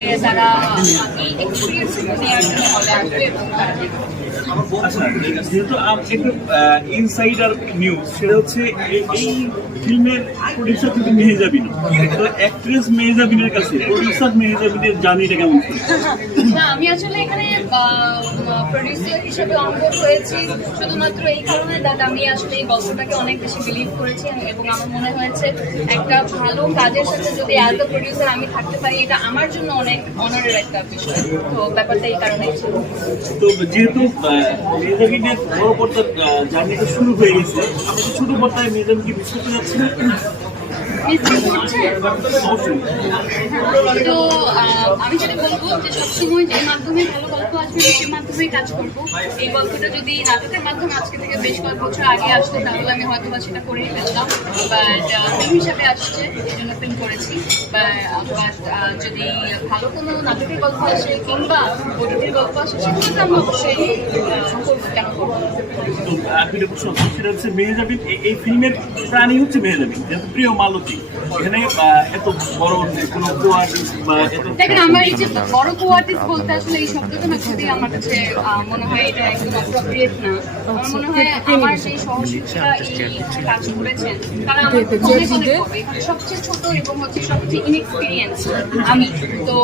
তারা এই এক্সপিরিয়েন্সগুলো নেওয়ার জন্য হলে আসবে এবং তারা দেখবে। আচ্ছা, যেহেতু একটু ইনসাইডার নিউজ, সেটা হচ্ছে এই ফিল্মের প্রডিউসার কিন্তু মেহেজাবিন। তো অ্যাক্ট্রেস মেহেজাবিনের কাছে প্রডিউসার মেহেজাবিনের জার্নিটা কেমন ছিল? না, আমি আসলে এখানে প্রডিউসার হিসেবে অনবোর্ড হয়েছি শুধুমাত্র এই কারণে দ্যাট আমি আসলে এই গল্পটাকে অনেক বেশি বিলিভ করেছি এবং আমার মনে হয়েছে একটা ভালো কাজের সাথে যদি অ্যাজ আ প্রডিউসার আমি থাকতে পারি, এটা আমার জন্য অনেক অনারের একটা বিষয়। তো ব্যাপারটা এই কারণেই ছিল। তো যেহেতু মেহেজাবিনের বড় পর্দার জার্নিটা শুরু হয়ে গেছে, আমরা তো ছোট পর্দায় মেহেজাবিনকে মিস করতে যাচ্ছি না? তো আমি যেটা বলবো যে সবসময় যে মাধ্যমে ভালো গল্প আসবে সেই মাধ্যমেই কাজ করবো। এই গল্পটা যদি নাটকের মাধ্যমে আজকে থেকে বেশ কয়েক বছর আগে আসতো তাহলে আমি হয়তো বা সেটা করেই ফেলতাম, বাট ফিল্ম হিসাবে আসছে এই জন্য ফিল্ম করেছি। বাট যদি ভালো কোনো নাটকের গল্প আসে কিংবা ওটিটির গল্প আসে সেগুলো তো আমি অবশ্যই করবো, কেন করবো। তো একটা প্রশ্ন, সেটা হচ্ছে মেহেজাবিন এই ফিল্মের প্রাণী হচ্ছে মেহেজাবিন, যেহেতু প্রিয় মালতী। এখানে এত বড় কোনো কোয়ার্টিস্ট বা এত দেখেন, আমার এই যে বড় কোয়ার্টিস্ট বলতে আসলে এই শব্দটা না খুবই আমার কাছে মনে হয় এটা একদম অ্যাপ্রোপ্রিয়েট না। আমার মনে হয় আমার সেই সহশিক্ষা এই কাজ করেছেন তারা আমার অনেক অনেক বড়। এখানে সবচেয়ে ছোট এবং হচ্ছে সবচেয়ে ইনএক্সপিরিয়েন্স আমি। তো